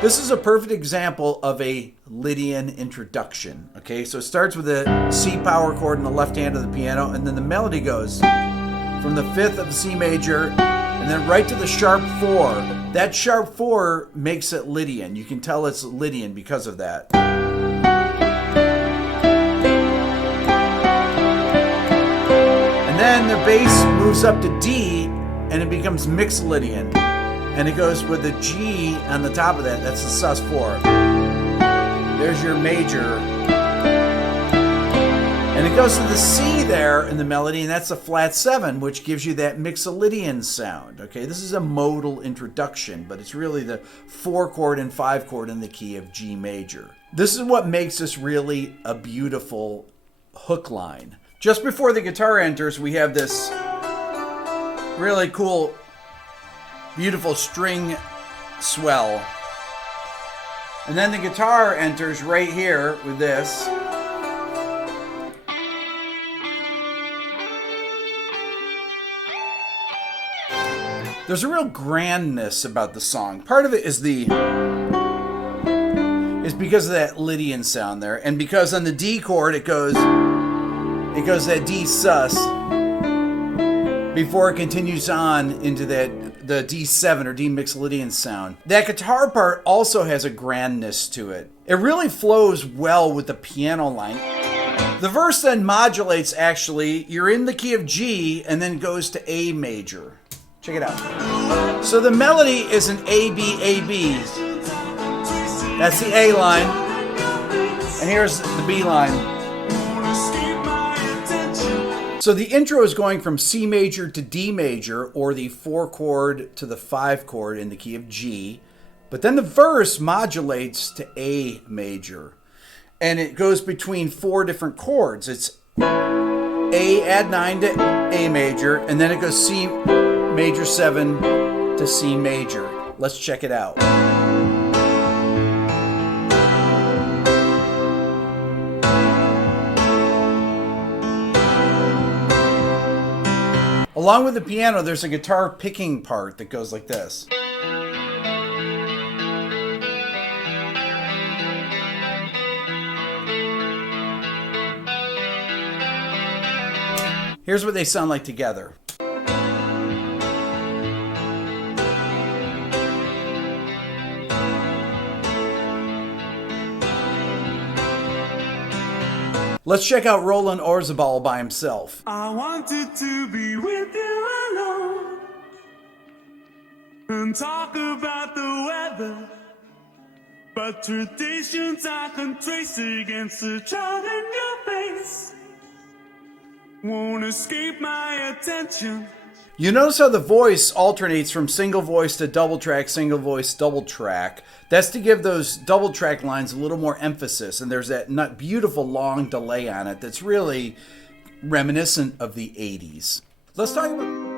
This is a perfect example of a Lydian introduction. Okay, so it starts with a C power chord in the left hand of the piano, and then the melody goes from the fifth of the C major, and then right to the sharp 4. That sharp 4 makes it Lydian. You can tell it's Lydian because of that. And then the bass moves up to D, and it becomes mixed Lydian. And it goes with the G on the top of that. That's the sus4. There's your major. And it goes to the C there in the melody, and that's a flat 7, which gives you that Mixolydian sound. Okay, this is a modal introduction, but it's really the 4 chord and 5 chord in the key of G major. This is what makes this really a beautiful hook line. Just before the guitar enters, we have this really cool, beautiful string swell. And then the guitar enters right here with this. There's a real grandness about the song. Part of it is because of that Lydian sound there, and because on the D chord it goes that D sus before it continues on into the D7 or D Mixolydian sound. That guitar part also has a grandness to it. It really flows well with the piano line. The verse then modulates, actually. You're in the key of G and then goes to A major. Check it out. So the melody is an A, B, A, B. That's the A line. And here's the B line. So the intro is going from C major to D major, or the 4 chord to the 5 chord in the key of G. But then the verse modulates to A major. And it goes between 4 different chords. It's A add 9 to A major, and then it goes C major 7 to C major. Let's check it out. Along with the piano, there's a guitar picking part that goes like this. Here's what they sound like together. Let's check out Roland Orzabal by himself. I wanted to be with you alone and talk about the weather, but traditions I can trace against the child in your face won't escape my attention. You notice how the voice alternates from single voice to double track, single voice, double track. That's to give those double track lines a little more emphasis. And there's that beautiful long delay on it that's really reminiscent of the 80s. Let's talk about...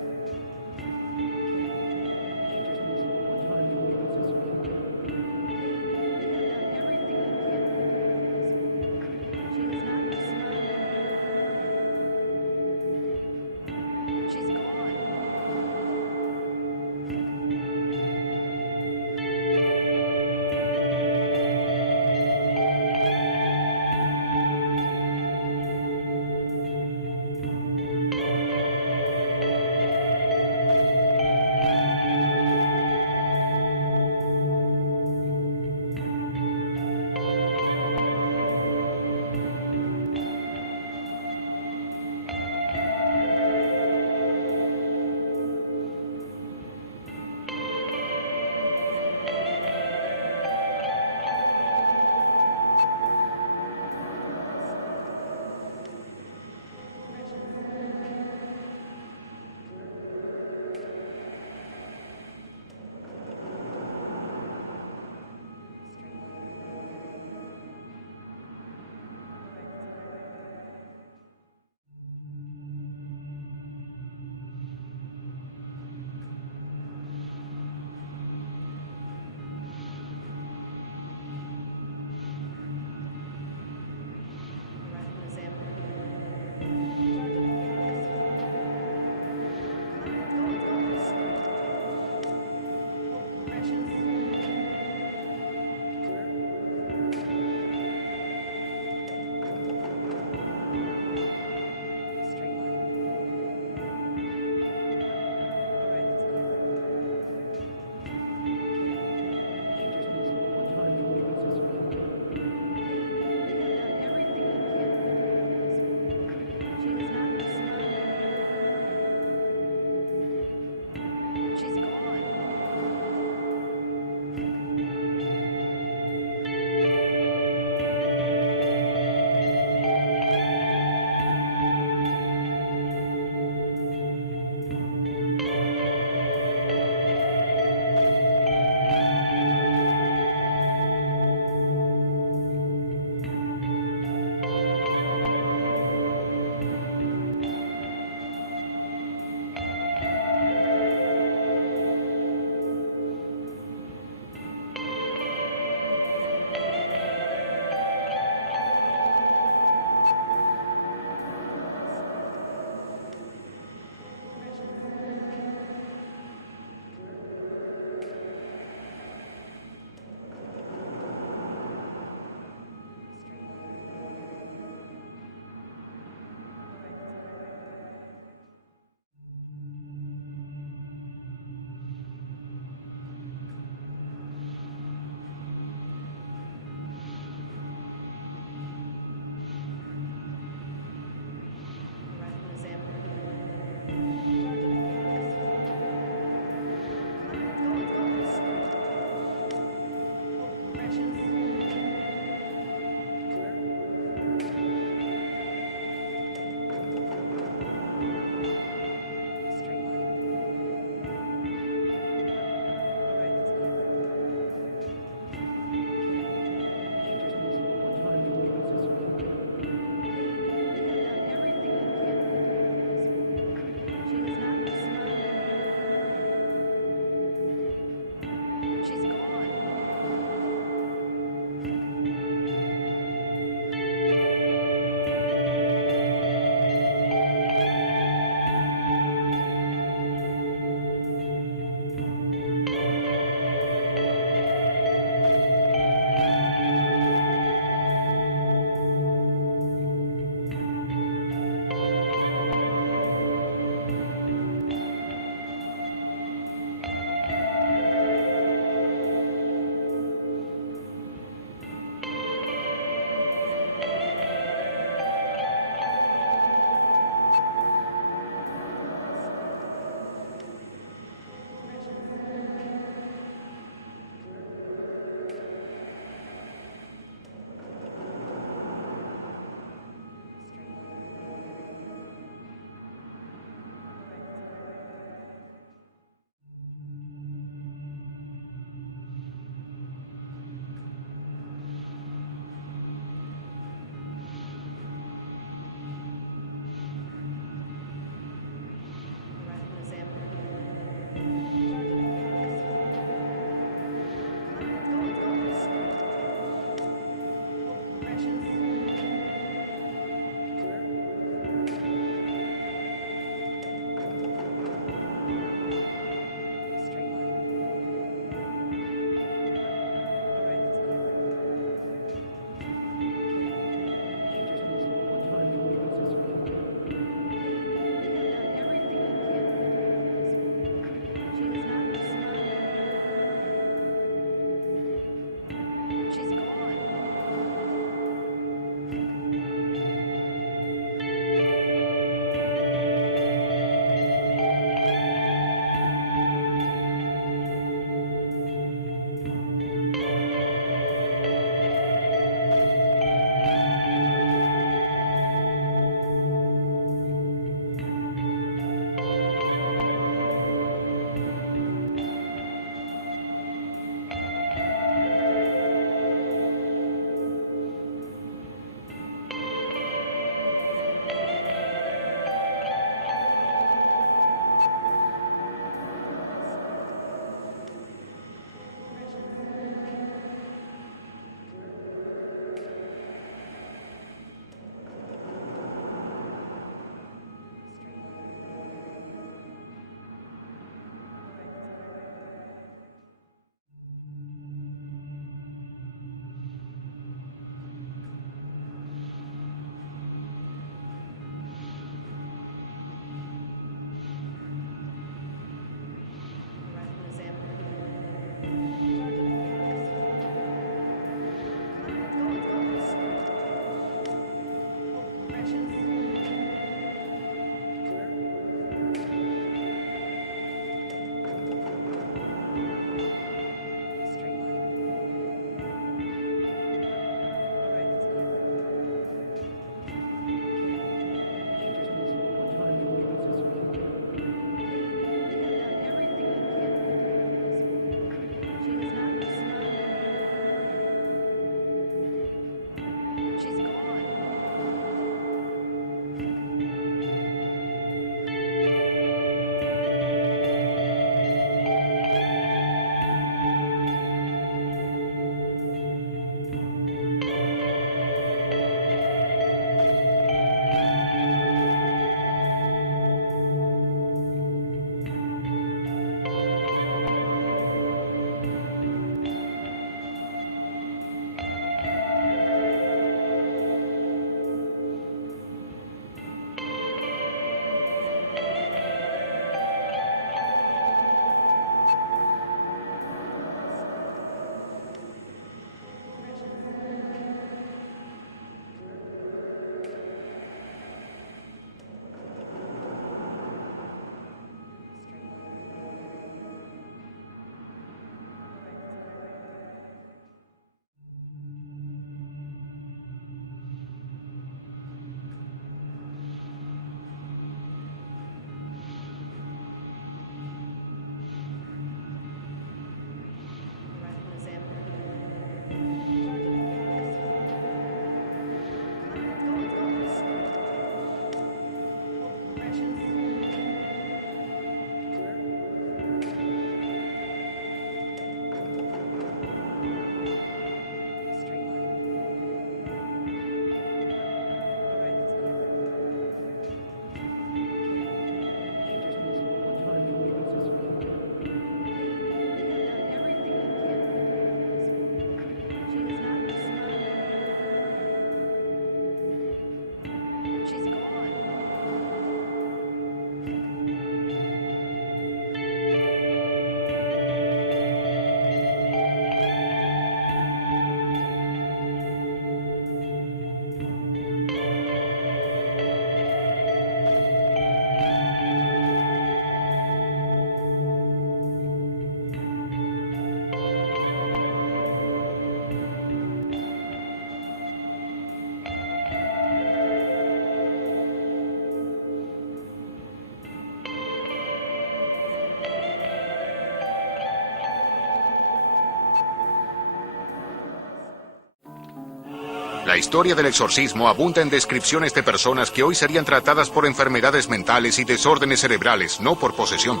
La historia del exorcismo abunda en descripciones de personas que hoy serían tratadas por enfermedades mentales y desórdenes cerebrales, no por posesión.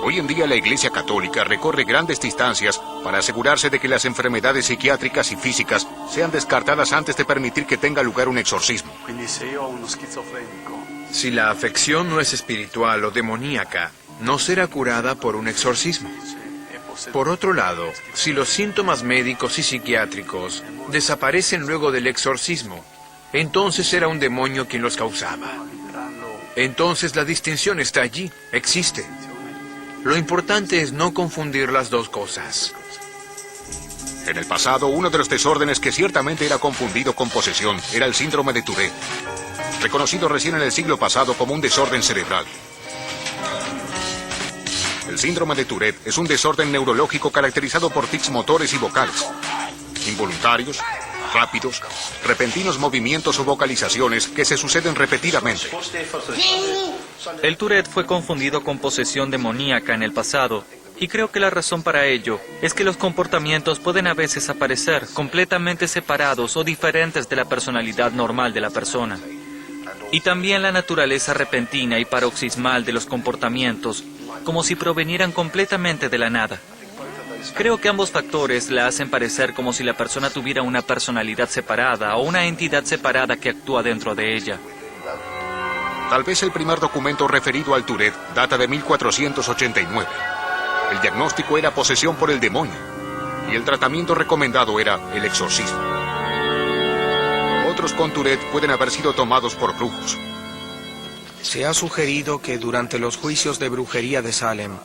Hoy en día la Iglesia Católica recorre grandes distancias para asegurarse de que las enfermedades psiquiátricas y físicas sean descartadas antes de permitir que tenga lugar un exorcismo. Si la afección no es espiritual o demoníaca, no será curada por un exorcismo. Por otro lado, si los síntomas médicos y psiquiátricos desaparecen luego del exorcismo, entonces era un demonio quien los causaba. Entonces la distinción está allí, existe. Lo importante es no confundir las dos cosas. En el pasado, uno de los desórdenes que ciertamente era confundido con posesión era el síndrome de Tourette, reconocido recién en el siglo pasado como un desorden cerebral. El síndrome de Tourette es un desorden neurológico caracterizado por tics motores y vocales, involuntarios, rápidos, repentinos movimientos o vocalizaciones que se suceden repetidamente. El Tourette fue confundido con posesión demoníaca en el pasado, y creo que la razón para ello es que los comportamientos pueden a veces aparecer completamente separados o diferentes de la personalidad normal de la persona. Y también la naturaleza repentina y paroxismal de los comportamientos, como si provenieran completamente de la nada. Creo que ambos factores la hacen parecer como si la persona tuviera una personalidad separada o una entidad separada que actúa dentro de ella. Tal vez el primer documento referido al Tourette data de 1489. El diagnóstico era posesión por el demonio y el tratamiento recomendado era el exorcismo. Otros con Tourette pueden haber sido tomados por brujos. Se ha sugerido que durante los juicios de brujería de Salem,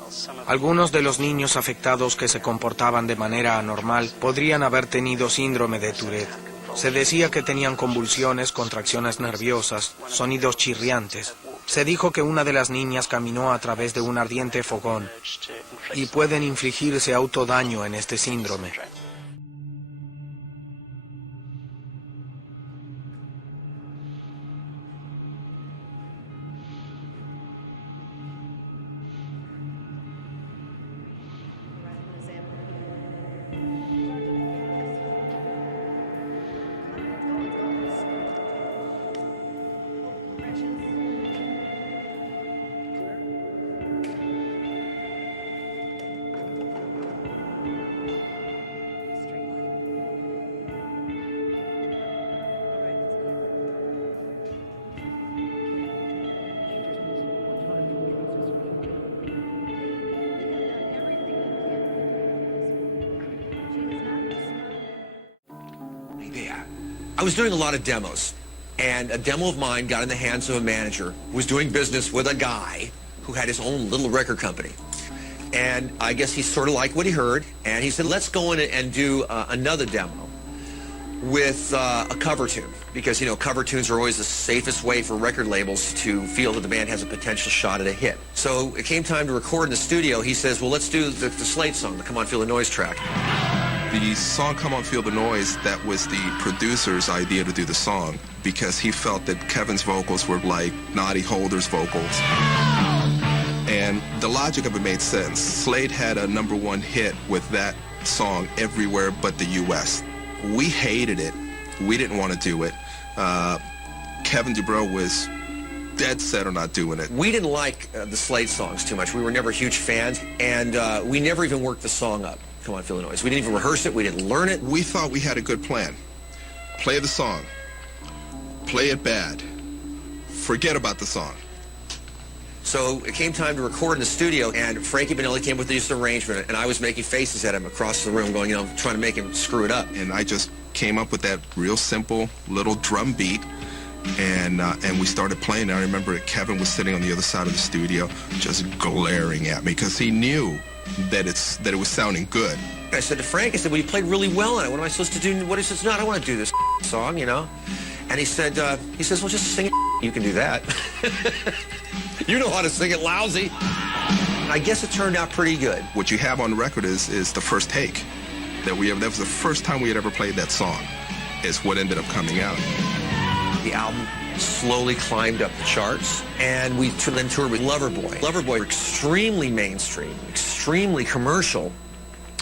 algunos de los niños afectados que se comportaban de manera anormal podrían haber tenido síndrome de Tourette. Se decía que tenían convulsiones, contracciones nerviosas, sonidos chirriantes. Se dijo que una de las niñas caminó a través de un ardiente fogón y pueden infligirse autodaño en este síndrome. I was doing a lot of demos, and a demo of mine got in the hands of a manager who was doing business with a guy who had his own little record company. And I guess he sort of liked what he heard, and he said, let's go in and do another demo with a cover tune, because, you know, cover tunes are always the safest way for record labels to feel that the band has a potential shot at a hit. So it came time to record in the studio. He says, well, let's do the Slade song, the Come On Feel the Noise track. The song Come On Feel the Noise, that was the producer's idea to do the song because he felt that Kevin's vocals were like Noddy Holder's vocals. And the logic of it made sense. Slade had a #1 hit with that song everywhere but the U.S. We hated it. We didn't want to do it. Kevin DuBrow was dead set on not doing it. We didn't like the Slade songs too much. We were never huge fans, and we never even worked the song up. Come On Feel the Noise. We didn't even rehearse it. We didn't learn it. We thought we had a good plan. Play the song. Play it bad. Forget about the song. So it came time to record in the studio, and Frankie Benelli came with this arrangement, and I was making faces at him across the room going, you know, trying to make him screw it up. And I just came up with that real simple little drum beat, and we started playing. I remember Kevin was sitting on the other side of the studio just glaring at me because he knew that it was sounding good. I said to Frank, I said, well, you played really well on it. What am I supposed to do? What he says, no, I don't want to do this song, you know. And he said, well, just sing it. You can do that. You know how to sing it lousy. And I guess it turned out pretty good. What you have on the record is the first take that was the first time we had ever played that song. Is what ended up coming out. The album slowly climbed up the charts, and we then toured with Loverboy. Loverboy, extremely mainstream, extremely commercial,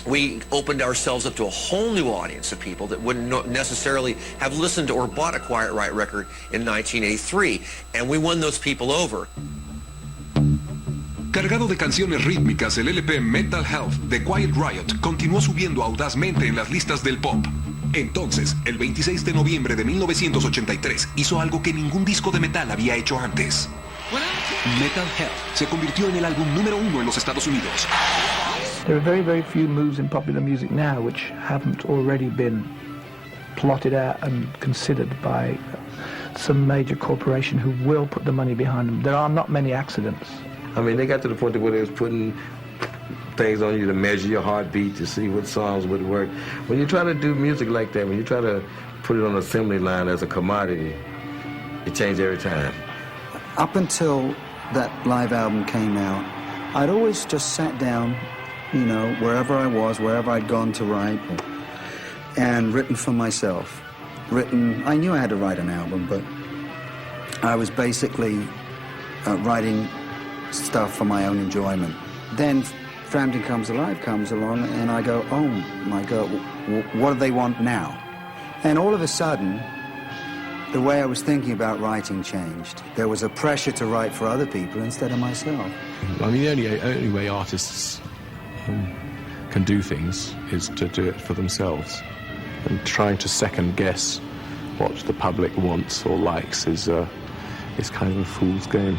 we opened ourselves up to a whole new audience of people that wouldn't necessarily have listened to or bought a Quiet Riot record in 1983, and we won those people over. Cargado de canciones rítmicas, el LP Mental Health de Quiet Riot continuó subiendo audazmente en las listas del pop. Entonces, el 26 de noviembre de 1983, hizo algo que ningún disco de metal había hecho antes. Metal Health se convirtió en el álbum número 1 en los Estados Unidos. There are very, very few moves in popular music now which haven't already been plotted out and considered by some major corporation who will put the money behind them. There are not many accidents. I mean, they got to the point where they was putting things on you to measure your heartbeat to see what songs would work. When you try to do music like that, when you try to put it on an assembly line as a commodity, it changes every time. Up until that live album came out, I'd always just sat down, you know, wherever I was, wherever I'd gone to write, and written for myself. I knew I had to write an album, but I was basically writing stuff for my own enjoyment. Then Frampton Comes Alive comes along, and I go, oh my God, what do they want now? And all of a sudden, the way I was thinking about writing changed. There was a pressure to write for other people instead of myself. I mean, the only way artists can do things is to do it for themselves. And trying to second guess what the public wants or likes is kind of a fool's game.